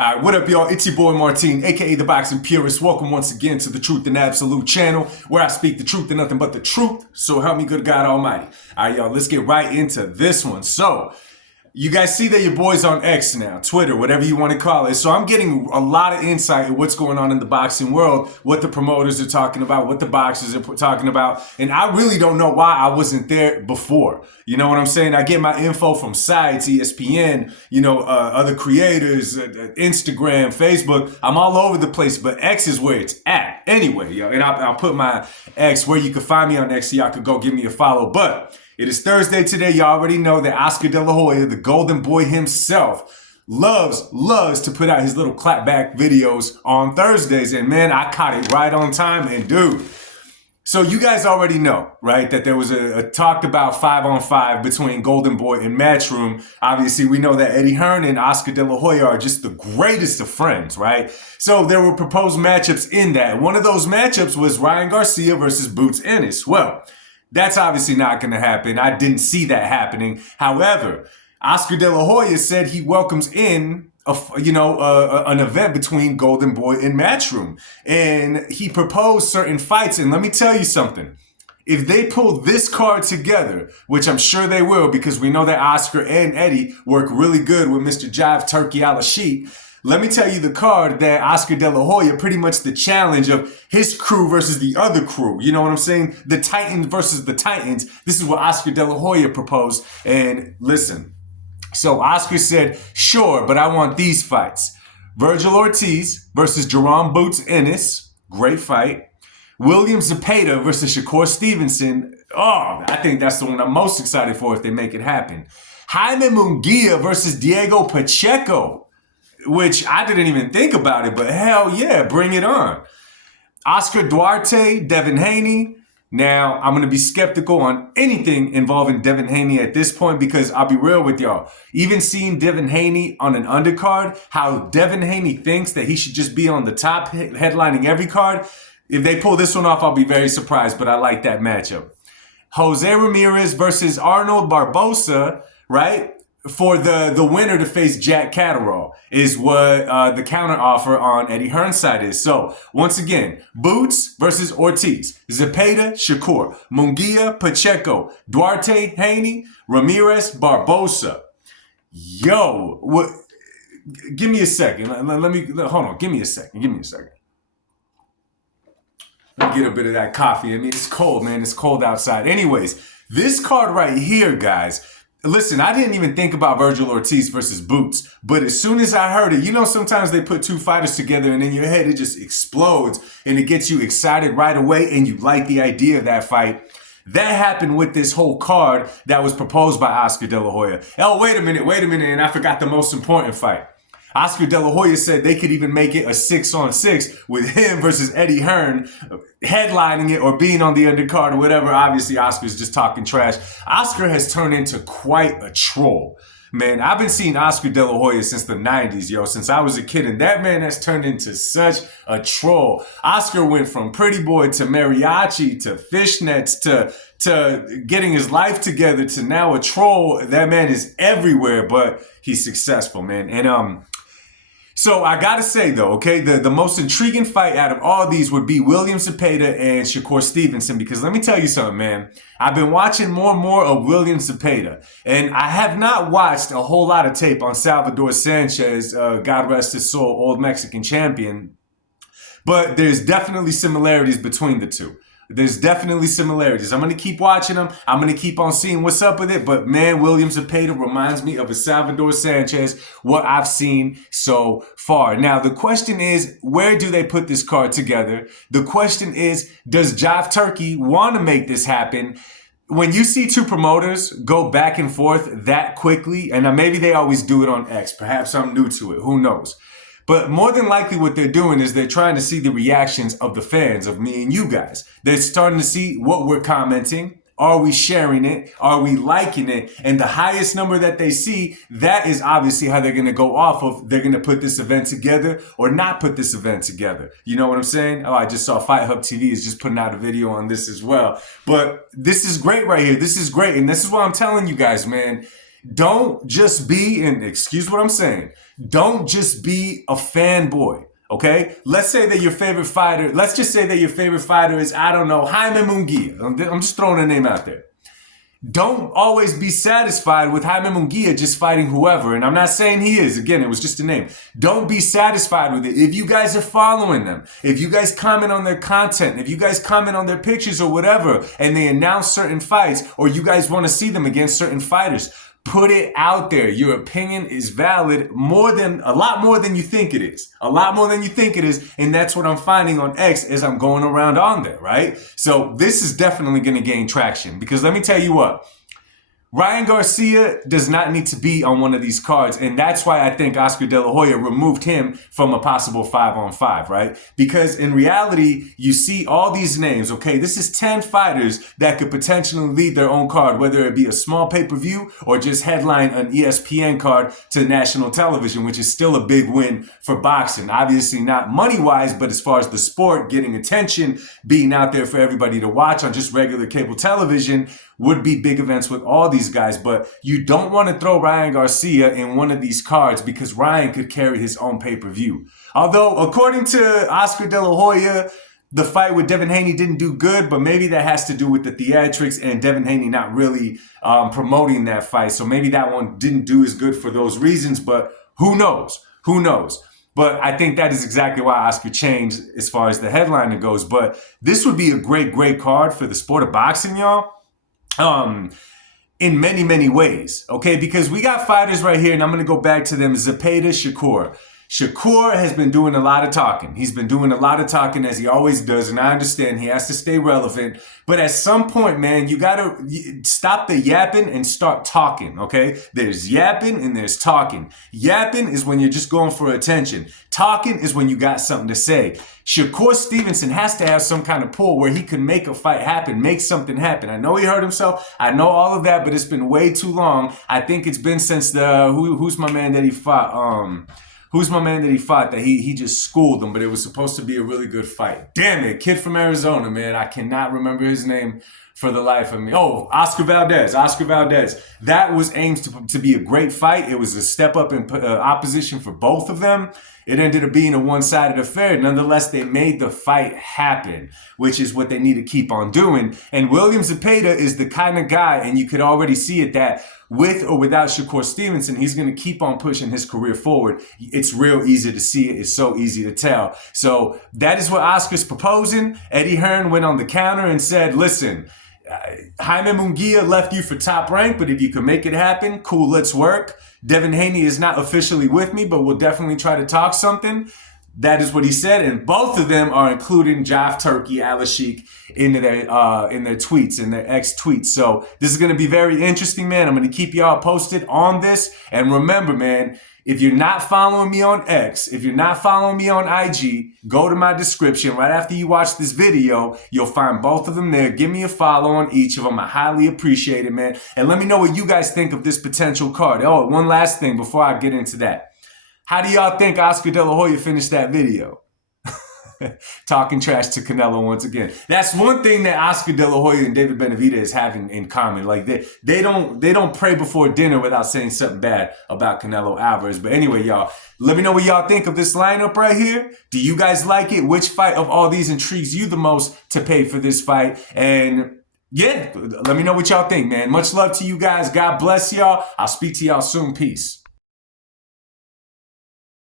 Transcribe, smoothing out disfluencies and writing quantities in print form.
All right, what up, y'all? It's your boy Martin, aka the Boxing Purist. Welcome once again to the Truth and Absolute channel, where I speak the truth and nothing but the truth. So help me good God Almighty. All right, y'all, let's get right into this one. So, you guys see that your boy's on X now, Twitter, whatever you want to call it. So I'm getting a lot of insight in what's going on in the boxing world, what the promoters are talking about, what the boxers are talking about. And I really don't know why I wasn't there before. You know what I'm saying? I get my info from sites, ESPN, other creators, Instagram, Facebook. I'm all over the place, but X is where it's at. Anyway, yo, and I'll put my X where you can find me on X so y'all could go give me a follow. But it is Thursday today. Y'all already know that Oscar De La Hoya, the golden boy himself, loves to put out his little clapback videos on Thursdays. And man, I caught it right on time. And dude, so you guys already know, right, that there was a talked about 5-on-5 between Golden Boy and Matchroom. Obviously, we know that Eddy Hearn and Oscar De La Hoya are just the greatest of friends, right? So there were proposed matchups in that. One of those matchups was Ryan Garcia versus Boots Ennis. Well, that's obviously not going to happen. I didn't see that happening. However, Oscar De La Hoya said he welcomes in an event between Golden Boy and Matchroom. And he proposed certain fights. And let me tell you something. If they pull this card together, which I'm sure they will, because we know that Oscar and Eddie work really good with Mr. Jive Turkey Al-Rashid, let me tell you the card that Oscar De La Hoya, pretty much the challenge of his crew versus the other crew. You know what I'm saying? The Titans versus the Titans. This is what Oscar De La Hoya proposed. And listen, so Oscar said, sure, but I want these fights. Virgil Ortiz versus Jerome Boots Ennis. Great fight. William Zepeda versus Shakur Stevenson. Oh, I think that's the one I'm most excited for if they make it happen. Jaime Munguia versus Diego Pacheco, which I didn't even think about it, but hell yeah, bring it on. Oscar Duarte, Devin Haney. Now, I'm going to be skeptical on anything involving Devin Haney at this point because I'll be real with y'all. Even seeing Devin Haney on an undercard, how Devin Haney thinks that he should just be on the top headlining every card, if they pull this one off, I'll be very surprised, but I like that matchup. Jose Ramirez versus Arnold Barbosa, right? For the winner to face Jack Catterall is what the counter offer on Eddy Hearn's side is. So, once again, Boots versus Ortiz, Zepeda, Shakur, Munguia, Pacheco, Duarte, Haney, Ramirez, Barbosa. Yo, what? Give me a second. Hold on. Give me a second. Let me get a bit of that coffee. I mean, it's cold, man. It's cold outside. Anyways, this card right here, guys. Listen, I didn't even think about Virgil Ortiz versus Boots, but as soon as I heard it, sometimes they put two fighters together and in your head it just explodes and it gets you excited right away and you like the idea of that fight. That happened with this whole card that was proposed by Oscar De La Hoya. Oh, wait a minute, and I forgot the most important fight. Oscar De La Hoya said they could even make it a 6-on-6 with him versus Eddy Hearn headlining it or being on the undercard or whatever. Obviously, Oscar's just talking trash. Oscar has turned into quite a troll. Man, I've been seeing Oscar De La Hoya since the 90s, since I was a kid, and that man has turned into such a troll. Oscar went from pretty boy to mariachi to fishnets to getting his life together to now a troll. That man is everywhere, but he's successful, man. And so I gotta say though, okay, the most intriguing fight out of all these would be William Zepeda and Shakur Stevenson, because let me tell you something, man. I've been watching more and more of William Zepeda, and I have not watched a whole lot of tape on Salvador Sanchez, God rest his soul, old Mexican champion, but there's definitely similarities between the two. There's definitely similarities. I'm going to keep watching them. I'm going to keep on seeing what's up with it. But man, William Zepeda reminds me of a Salvador Sanchez, what I've seen so far. Now, the question is, where do they put this card together? The question is, does Jive Turkey want to make this happen? When you see two promoters go back and forth that quickly, and maybe they always do it on X. Perhaps I'm new to it. Who knows? But more than likely what they're doing is they're trying to see the reactions of the fans, of me and you guys. They're starting to see what we're commenting. Are we sharing it? Are we liking it? And the highest number that they see, that is obviously how they're going to go off of. They're going to put this event together or not put this event together. You know what I'm saying? Oh, I just saw Fight Hub TV is just putting out a video on this as well. But this is great right here. This is great. And this is what I'm telling you guys, man. Don't just be, and excuse what I'm saying, don't just be a fanboy. Okay, let's say that your favorite fighter, let's just say that your favorite fighter is, I don't know, Jaime Munguia. I'm just throwing a name out there. Don't always be satisfied with Jaime Munguia just fighting whoever. And I'm not saying he is. Again, it was just a name. Don't be satisfied with it. If you guys are following them, if you guys comment on their content, if you guys comment on their pictures or whatever, and they announce certain fights, or you guys want to see them against certain fighters, put it out there. Your opinion is valid a lot more than you think it is. A lot more than you think it is. And that's what I'm finding on X as I'm going around on there, right? So this is definitely going to gain traction, because let me tell you what, Ryan Garcia does not need to be on one of these cards, and that's why I think Oscar De La Hoya removed him from a possible 5-on-5, right? Because in reality, you see all these names, okay? This is 10 fighters that could potentially lead their own card, whether it be a small pay-per-view or just headline an ESPN card to national television, which is still a big win for boxing. Obviously not money-wise, but as far as the sport, getting attention, being out there for everybody to watch on just regular cable television, would be big events with all these guys. But you don't want to throw Ryan Garcia in one of these cards, because Ryan could carry his own pay-per-view. Although, according to Oscar De La Hoya, the fight with Devin Haney didn't do good, but maybe that has to do with the theatrics and Devin Haney not really promoting that fight. So maybe that one didn't do as good for those reasons, but who knows? Who knows? But I think that is exactly why Oscar changed as far as the headliner goes. But this would be a great, great card for the sport of boxing, y'all. In many, many ways, okay? Because we got fighters right here, and I'm going to go back to them. Zepeda, Shakur. Shakur has been doing a lot of talking. He's been doing a lot of talking, as he always does, and I understand he has to stay relevant. But at some point, man, you got to stop the yapping and start talking, okay? There's yapping and there's talking. Yapping is when you're just going for attention. Talking is when you got something to say. Shakur Stevenson has to have some kind of pull where he can make a fight happen, make something happen. I know he hurt himself. I know all of that, but it's been way too long. I think it's been since who's my man that he fought? Who's my man that he fought that he just schooled him, but it was supposed to be a really good fight. Damn it, kid from Arizona, man. I cannot remember his name for the life of me. Oh, Oscar Valdez. That was aimed to be a great fight. It was a step up in opposition for both of them. It ended up being a one-sided affair. Nonetheless, they made the fight happen, which is what they need to keep on doing. And William Zepeda is the kind of guy, and you could already see it, that with or without Shakur Stevenson, he's going to keep on pushing his career forward. It's real easy to see it. It's so easy to tell. So that is what Oscar's proposing. Eddy Hearn went on the counter and said, listen, Jaime Munguia left you for Top Rank, but if you can make it happen, cool, let's work. Devin Haney is not officially with me, but we'll definitely try to talk something. That is what he said, and both of them are including Jav Turkey, Alashik in their tweets, in their X tweets. So this is going to be very interesting, man. I'm going to keep y'all posted on this. And remember, man, if you're not following me on X, if you're not following me on IG, go to my description. Right after you watch this video, you'll find both of them there. Give me a follow on each of them. I highly appreciate it, man. And let me know what you guys think of this potential card. Oh, one last thing before I get into that. How do y'all think Oscar De La Hoya finished that video? Talking trash to Canelo once again. That's one thing that Oscar De La Hoya and David Benavidez have in common. Like they don't pray before dinner without saying something bad about Canelo Alvarez. But anyway, y'all, let me know what y'all think of this lineup right here. Do you guys like it? Which fight of all these intrigues you the most to pay for this fight? And yeah, let me know what y'all think, man. Much love to you guys. God bless y'all. I'll speak to y'all soon. Peace.